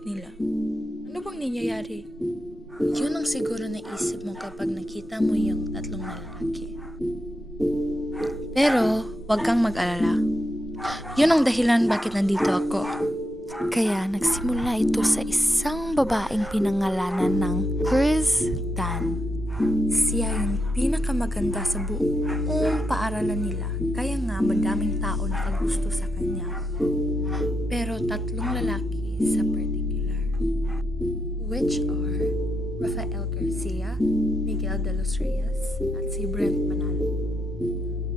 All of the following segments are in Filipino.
group nila. Ano bang nangyayari? Yun ang siguro naisip mo kapag nakita mo yung tatlong na lalaki. Pero, wag kang mag-alala. Yun ang dahilan bakit nandito ako. Kaya nagsimula ito sa isang babaeng pinangalanan ng Chris Tan. Siya yung pinakamaganda sa buong paaralan nila, kaya nga madaming tao nakagusto sa kanya. Pero tatlong lalaki sa particular, which are Rafael Garcia, Miguel de los Reyes, at si Brent Manalo.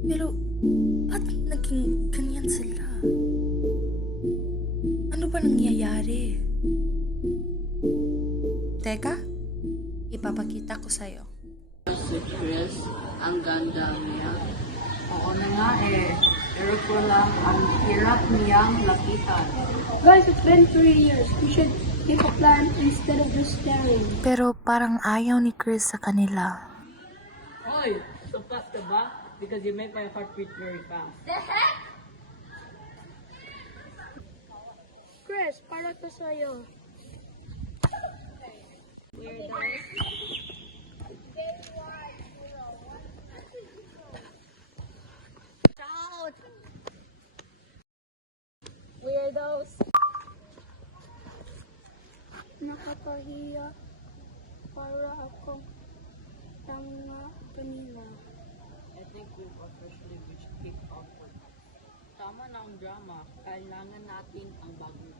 Pero, ba't naging ganyan sila? Ano ba nangyayari? Teka, ipapakita ko sa'yo. Si Chris, ang ganda niya. Oo na nga eh. Pero ko lang ang hirap niyang lapitan. Guys, it's been 3 years. We should make a plan instead of just staring. Pero parang ayaw ni Chris sa kanila. Oy, sapat ka ba? Because you make my heart beat very fast. Chris, para to sa'yo. Weirdos. Nakakahiya. Para akong tanga kanila. I think we've officially reached peak awkward. Tama na ang drama. Kailangan natin ang bagong